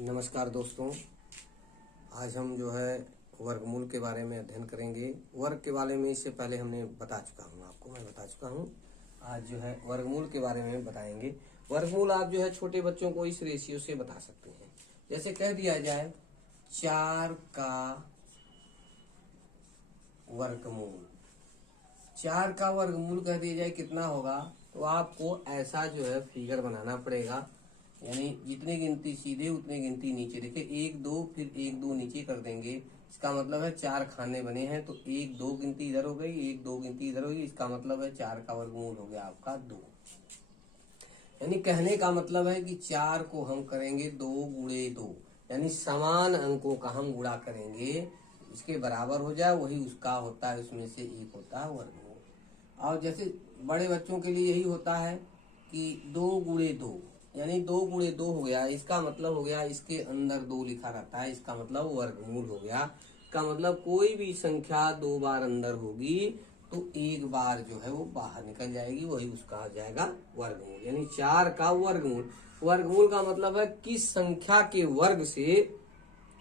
नमस्कार दोस्तों, आज हम जो है वर्गमूल के बारे में अध्ययन करेंगे। वर्ग के बारे में इससे पहले हमने बता चुका हूँ, मैं बता चुका हूँ। आज जो है वर्गमूल के बारे में बताएंगे। वर्गमूल आप जो है छोटे बच्चों को इस रेशियो से बता सकते हैं। जैसे कह दिया जाए 4 का वर्गमूल, 4 का वर्गमूल कह दिया जाए कितना होगा, तो आपको ऐसा जो है फिगर बनाना पड़ेगा। यानी जितनी गिनती सीधे उतनी गिनती नीचे। देखिए 1 2 फिर 1 2 नीचे कर देंगे। इसका मतलब है 4 खाने बने हैं, तो 1 2 गिनती इधर हो गई, 1 2 गिनती इधर होगी। इसका मतलब है 4 का वर्गमूल हो गया आपका 2। यानी कहने का मतलब है कि 4 को हम करेंगे 2 गुणे 2, यानी समान अंकों का हम गुणा करेंगे, इसके बराबर हो जाए, वही उसका होता है, उसमें से एक होता है वर्गमूल। और जैसे बड़े बच्चों के लिए यही होता है कि 2 गुणे 2, यानी 2 गुणे 2 हो गया। इसका मतलब हो गया इसके अंदर 2 लिखा रहता है, इसका मतलब वर्गमूल हो गया। इसका मतलब कोई भी संख्या 2 बार अंदर होगी तो एक बार जो है वो बाहर निकल जाएगी, वही उसका हो जाएगा वर्गमूल। यानी 4 का वर्गमूल। वर्गमूल का मतलब है किस संख्या के वर्ग से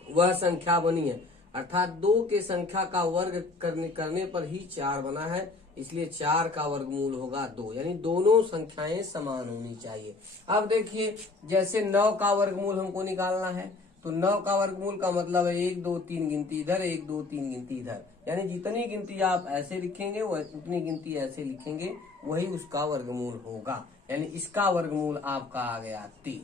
वह संख्या बनी है, अर्थात 2 के संख्या का वर्ग करने पर ही 4 बना है, इसलिए 4 का वर्गमूल होगा 2। यानी दोनों संख्याएं समान होनी चाहिए। अब देखिए जैसे 9 का वर्गमूल हमको निकालना है, तो 9 का वर्गमूल का मतलब है 1 2 3 गिनती इधर, 1 2 3 गिनती इधर। यानी जितनी गिनती आप ऐसे लिखेंगे उतनी गिनती ऐसे लिखेंगे, वही उसका वर्गमूल होगा। यानी इसका वर्गमूल आपका आ गया 3।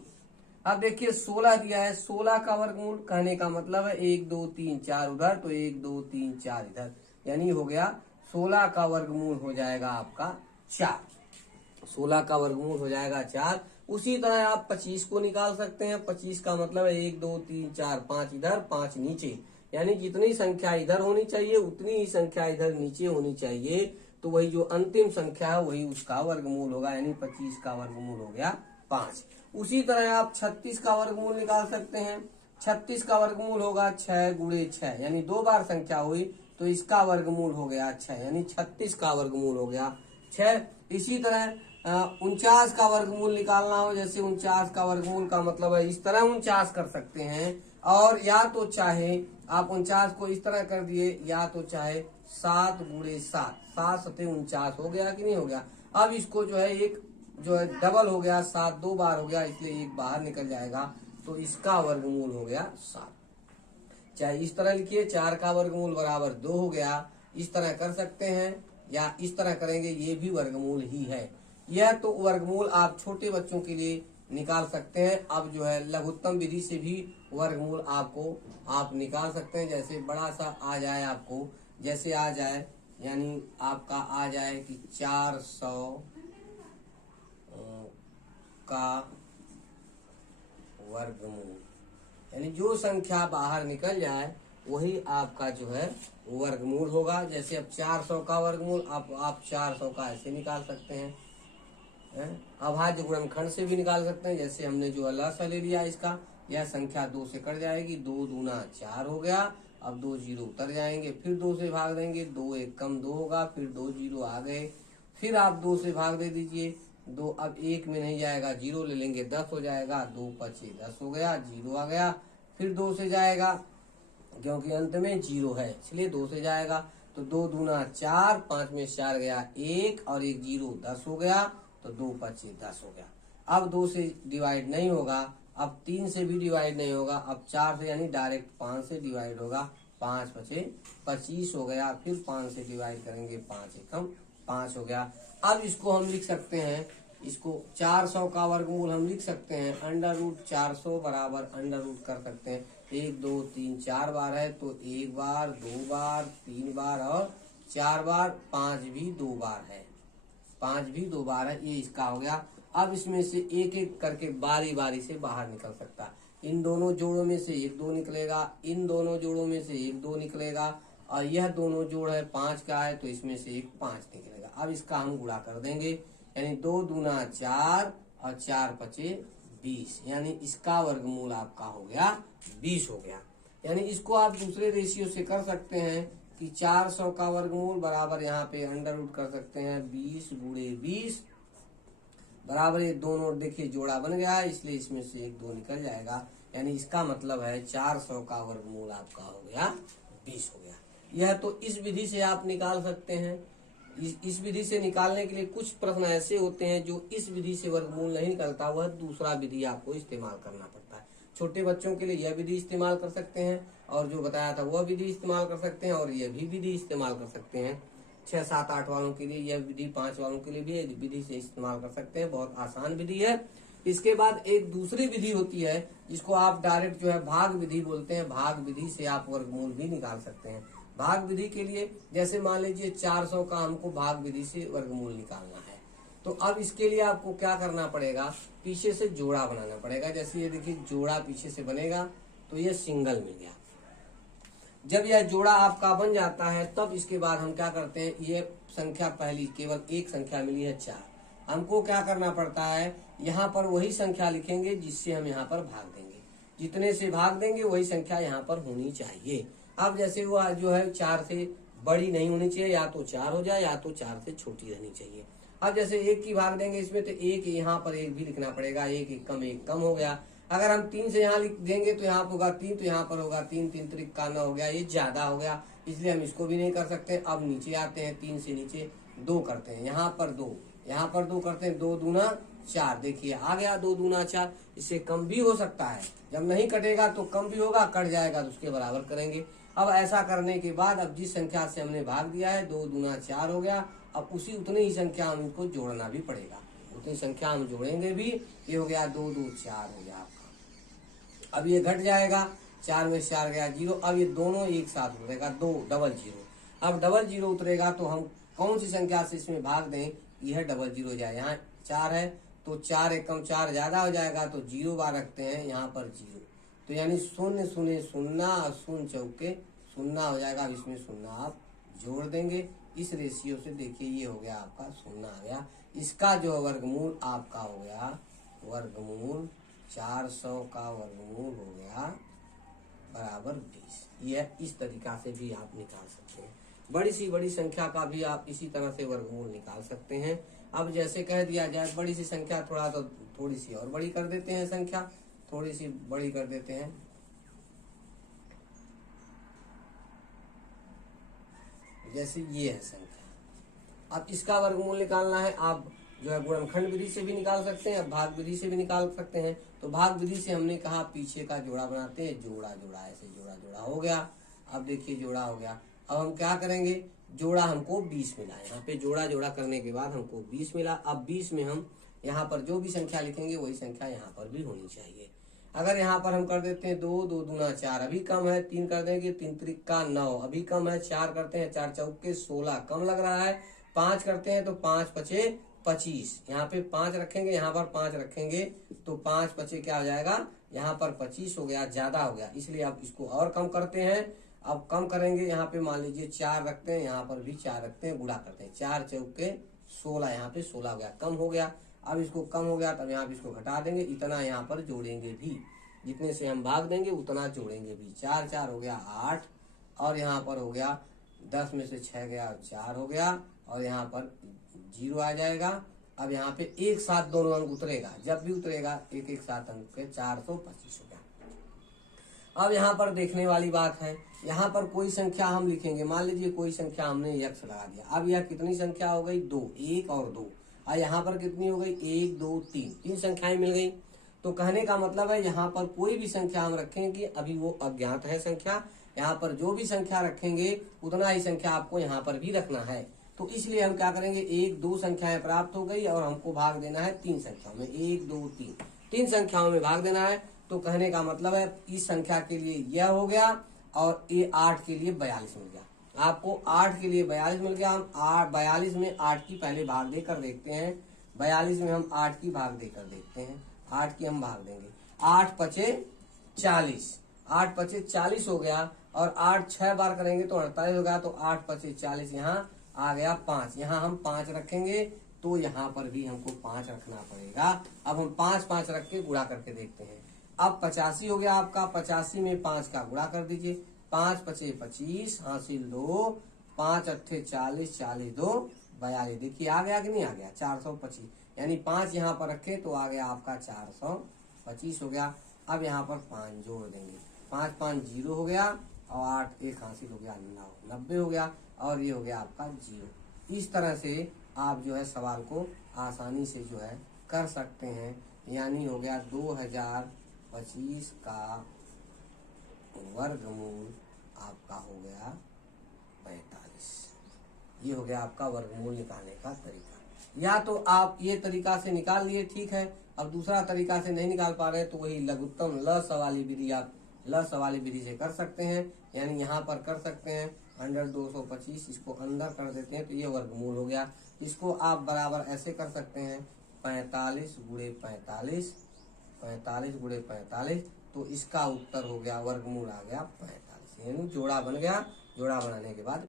अब देखिए 16 दिया है, 16 का वर्गमूल कहने का मतलब है 1 2 3 4 उधर, तो 1 2 3 4 इधर, यानी हो गया 16 का वर्गमूल हो जाएगा आपका 4। 16 का वर्गमूल हो जाएगा 4। उसी तरह आप 25 को निकाल सकते हैं। 25 का मतलब है 1 2 3 4 5 इधर, 5 नीचे, यानी जितनी संख्या इधर होनी चाहिए उतनी ही संख्या इधर नीचे होनी चाहिए, तो वही जो अंतिम संख्या है वही उसका वर्गमूल होगा। यानी 25 का वर्गमूल हो गया 5। उसी तरह आप 36 का वर्गमूल निकाल सकते हैं। 36 का वर्गमूल होगा 6 गुणे 6, यानी 2 बार संख्या हुई तो इसका वर्गमूल हो गया 6, यानी 36 का वर्गमूल हो गया 6। इसी तरह 49 का वर्गमूल निकालना हो, जैसे 49 का वर्गमूल का मतलब है इस तरह 49 कर सकते हैं, और या तो चाहे आप 49 को इस तरह कर दिए, या तो चाहे 7 गुणे 7, 7 सते 49 हो गया कि नहीं हो गया। अब इसको जो है एक जो है डबल हो गया, 7 2 बार हो गया, इसलिए एक बाहर निकल जाएगा, तो इसका वर्गमूल हो गया 7। चाहे इस तरह लिखिए 4 का वर्गमूल बराबर 2 हो गया, इस तरह कर सकते हैं, या इस तरह करेंगे, ये भी वर्गमूल ही है। यह तो वर्गमूल आप छोटे बच्चों के लिए निकाल सकते हैं। अब जो है लघुत्तम विधि से भी वर्गमूल आप निकाल सकते हैं। जैसे बड़ा सा आ जाए आपको, जैसे आ जाए, यानी आपका आ जाए कि 400 का वर्गमूल, यानी जो संख्या बाहर निकल जाए वही आपका जो है वर्गमूल होगा। जैसे अब 400 का वर्गमूल आप 400 का ऐसे निकाल सकते हैं, अभाज्य गुणनखंड से भी निकाल सकते हैं। जैसे हमने जो लसा ले लिया इसका, यह संख्या 2 से कट जाएगी, 2 दूना 4 हो गया। अब 2 जीरो उतर जाएंगे, फिर 2 से भाग देंगे, 2 एक कम 2 होगा, फिर 2 जीरो आ गए, फिर आप 2 से भाग दे दीजिए, 2 अब 1 में नहीं जाएगा, जीरो ले लेंगे, 10 हो जाएगा, 2 पचे 10 हो गया, जीरो आ गया, फिर 2 से जाएगा क्योंकि अंत में जीरो है इसलिए 2 से जाएगा, तो 2 दूना 4, 5 में 4 गया 1 और 1 जीरो 10 हो गया, तो 2 पचे 10 हो गया। अब 2 से डिवाइड नहीं होगा, अब 3 से भी डिवाइड नहीं होगा, अब 4 से यानी डायरेक्ट 5 से डिवाइड होगा, 5 पचे 25 हो गया, फिर 5 से डिवाइड करेंगे, 5 एकम 5 हो गया। अब इसको हम लिख सकते हैं, इसको 400 का वर्गमूल हम लिख सकते हैं, अंडर रूट 400 बराबर अंडर रूट कर सकते हैं, 1 2 3 4 बार है, तो 1 बार 2 बार 3 बार और 4 बार, 5 भी 2 बार है, 5 भी 2 बार है, ये इसका हो गया। अब इसमें से एक एक करके बारी बारी से बाहर निकल सकता है। इन दोनों जोड़ों में से 1 2 निकलेगा, इन दोनों जोड़ों में से 1 2 निकलेगा, और यह दोनों जोड़ है 5 का है, तो इसमें से 1 5 निकलेगा। अब इसका हम गुणा कर देंगे, यानी 2 दूना 4 और 4 पचे 20, यानी इसका वर्गमूल आपका हो गया 20 हो गया। यानी इसको आप दूसरे रेशियो से कर सकते हैं कि 400 का वर्गमूल बराबर यहाँ पे अंडर रूट कर सकते हैं 20 गुणे 20, बराबर ये दोनों देखिए जोड़ा बन गया है, इसलिए इसमें से एक 2 निकल जाएगा। यानी इसका मतलब है 400 का वर्गमूल आपका हो गया 20 हो गया। यह तो इस विधि से आप निकाल सकते हैं। इस विधि से निकालने के लिए कुछ प्रश्न ऐसे होते हैं जो इस विधि से वर्गमूल नहीं निकलता, वह दूसरा विधि आपको इस्तेमाल करना पड़ता है। छोटे बच्चों के लिए यह विधि इस्तेमाल कर सकते हैं, और जो बताया था वह विधि इस्तेमाल कर सकते हैं, और यह भी विधि इस्तेमाल कर सकते हैं। 6, 7, 8 वालों के लिए यह विधि, 5 वालों के लिए भी विधि से इस्तेमाल कर सकते हैं। बहुत आसान विधि है। इसके बाद एक दूसरी विधि होती है जिसको आप डायरेक्ट जो है भाग विधि बोलते हैं। भाग विधि से आप वर्गमूल भी निकाल सकते हैं। भाग विधि के लिए जैसे मान लीजिए 400 का हमको भाग विधि से वर्गमूल निकालना है, तो अब इसके लिए आपको क्या करना पड़ेगा, पीछे से जोड़ा बनाना पड़ेगा। जैसे ये देखिए जोड़ा पीछे से बनेगा तो ये सिंगल मिल गया। जब यह जोड़ा आपका बन जाता है तब इसके बाद हम क्या करते हैं, ये संख्या पहली केवल एक संख्या मिली है 4, हमको क्या करना पड़ता है, यहाँ पर वही संख्या लिखेंगे जिससे हम यहाँ पर भाग देंगे। जितने से भाग देंगे वही संख्या यहाँ पर होनी चाहिए। अब जैसे वह जो है 4 से बड़ी नहीं होनी चाहिए, या तो 4 हो जाए या तो 4 से छोटी रहनी चाहिए। अब जैसे 1 की भाग देंगे इसमें, तो 1 यहाँ पर 1 भी लिखना पड़ेगा। 1 कम हो गया। अगर हम 3 से यहाँ लिख देंगे तो यहाँ पर होगा 3, तो यहाँ पर होगा 3, 3 त्रिक का 9 हो गया, ये ज्यादा हो गया, इसलिए हम इसको भी नहीं कर सकते। अब नीचे आते हैं, 3 से नीचे 2 करते हैं, यहाँ पर 2, यहाँ पर 2 करते हैं, 2 दूना 4, देखिए आ गया 2 दूना 4। इससे कम भी हो सकता है, जब नहीं कटेगा तो कम भी होगा, कट जाएगा तो उसके बराबर करेंगे। अब ऐसा करने के बाद अब जिस संख्या से हमने भाग दिया है 2 दूना 4 हो गया। अब उतनी ही संख्या हमको जोड़ना भी पड़ेगा, उतनी संख्या हम जोड़ेंगे भी। ये हो गया 2, 2, 4 हो गया आपका। अब ये घट जाएगा, 4 में 4 गया 0। अब ये दोनों एक साथ उतरेगा, 2 डबल 0। अब डबल 0 उतरेगा तो हम कौन सी संख्या से इसमें भाग दें, यह डबल 0 हो जाए। यहाँ 4 है तो 4 एकम 4 ज्यादा हो जाएगा, तो 0 बार रखते हैं यहाँ पर 0, तो यानी 0 0 0 और 0 चौके 0 हो जाएगा। अब इसमें 0 आप जोड़ देंगे इस रेशियो से, देखिए ये हो गया आपका 0 आ गया। इसका जो वर्गमूल आपका हो गया, वर्गमूल 400 का वर्गमूल हो गया बराबर 20। यह इस तरीका से भी आप निकाल सकते हैं। बड़ी सी बड़ी संख्या का भी आप इसी तरह से वर्गमूल निकाल सकते हैं। अब जैसे कह दिया जाए बड़ी सी संख्या, थोड़ी सी और बड़ी कर देते हैं, संख्या थोड़ी सी बड़ी कर देते हैं। जैसे ये है संख्या, अब इसका वर्गमूल निकालना है। आप जो है गुणनखंड विधि से भी निकाल सकते हैं, भाग विधि से भी निकाल सकते हैं। तो भाग विधि से हमने कहा पीछे का जोड़ा बनाते हैं, जोड़ा जोड़ा ऐसे जोड़ा जोड़ा हो गया। अब देखिए जोड़ा हो गया। अब हम क्या करेंगे, जोड़ा हमको 20 मिला, यहाँ पे जोड़ा जोड़ा करने के बाद हमको 20 मिला। अब 20 में हम यहाँ पर जो भी संख्या लिखेंगे वही संख्या यहाँ पर भी होनी चाहिए। अगर यहाँ पर हम कर देते हैं 2, 2 दूना 4, अभी कम है, 3 कर देंगे, 3 त्रिक का 9, अभी कम है, 4 करते हैं, 4 चौके 16, कम लग रहा है, 5 करते हैं तो 5 पचे 25, यहाँ पे 5 रखेंगे, यहाँ पर 5 रखेंगे तो 5 पचे क्या हो जाएगा, यहाँ पर 25 हो गया, ज्यादा हो गया, इसलिए अब इसको और कम करते हैं। अब कम करेंगे, यहाँ पे मान लीजिए 4 रखते हैं, यहाँ पर भी 4 रखते हैं, गुणा करते हैं, 4 चौके 16, यहाँ पे 16 हो गया, कम हो गया। अब इसको कम हो गया तब यहाँ पे इसको घटा देंगे, इतना यहाँ पर जोड़ेंगे भी, जितने से हम भाग देंगे उतना जोड़ेंगे भी। 4 4 हो गया 8, और यहाँ पर हो गया 10 में से 6 गया 4 हो गया, और यहाँ पर 0 आ जाएगा। अब यहाँ पे एक साथ दोनों अंक उतरेगा, जब भी उतरेगा एक एक साथ अंक के 425 हो गया। अब यहाँ पर देखने वाली बात है, यहाँ पर कोई संख्या हम लिखेंगे, मान लीजिए कोई संख्या हमने यक्ष लगा दिया। अब यह कितनी संख्या हो गई, 2, 1 और 2। और यहाँ पर कितनी हो गई, 1 2 3, 3 संख्याएं मिल गई। तो कहने का मतलब है यहाँ पर कोई भी संख्या हम रखेंगे, अभी वो अज्ञात है संख्या, यहाँ पर जो भी संख्या रखेंगे उतना ही संख्या आपको यहाँ पर भी रखना है। तो इसलिए हम क्या करेंगे, 1 2 संख्याएं प्राप्त हो गई और हमको भाग देना है 3 संख्याओं में, 1 2 3, 3 संख्याओं में भाग देना है। तो कहने का मतलब है इस संख्या के लिए यह हो गया, और ये 8 के लिए 42 मिल गया। आपको 8 के लिए 42 मिल गया। हम 42 में 8 की पहले भाग देकर देखते हैं, 42 में हम 8 की भाग देकर देखते हैं, 8 की हम भाग देंगे, 8 पचे 40, 8 पचे 40 हो गया, और 8 6 बार करेंगे तो 48 हो गया। तो 8 पचे 40, यहाँ आ गया 5, यहाँ हम 5 रखेंगे, तो यहाँ पर भी हमको 5 रखना पड़ेगा। अब हम 5 5 रख के गुणा करके देखते हैं। अब 85 हो गया आपका, 85 में 5 का गुणा कर दीजिए, 5 पचे 25 हासिल 2, 5 अट्ठे 40, 40 2 42, देखिए आ गया कि नहीं आ गया, 425। यानी 5 यहाँ पर रखे तो आ गया आपका 425 हो गया। अब यहाँ पर 5 जोड़ देंगे, 5 5 0 हो गया और 8 1 हासिल हो गया 9 90 हो गया और ये हो गया आपका 0। इस तरह से आप जो है सवाल को आसानी से जो है कर सकते हैं। यानी हो गया 2025 का वर्गमूल आपका हो गया 45। ये हो गया आपका वर्गमूल निकालने का तरीका। या तो आप ये तरीका से निकाल लिए, ठीक है। अब दूसरा तरीका से नहीं निकाल पा रहे तो वही लघुत्तम ल सवाली विधि आप ल सवाली विधि से कर सकते हैं। यानी यहाँ पर कर सकते हैं अंडर 225, इसको अंदर कर देते हैं तो ये वर्गमूल हो गया। इसको आप बराबर ऐसे कर सकते हैं 45 गुणे 45, 45 गुणे 45, तो इसका उत्तर हो गया वर्गमूल आ गया 45। यानी जोड़ा बन गया। जोड़ा बनाने के बाद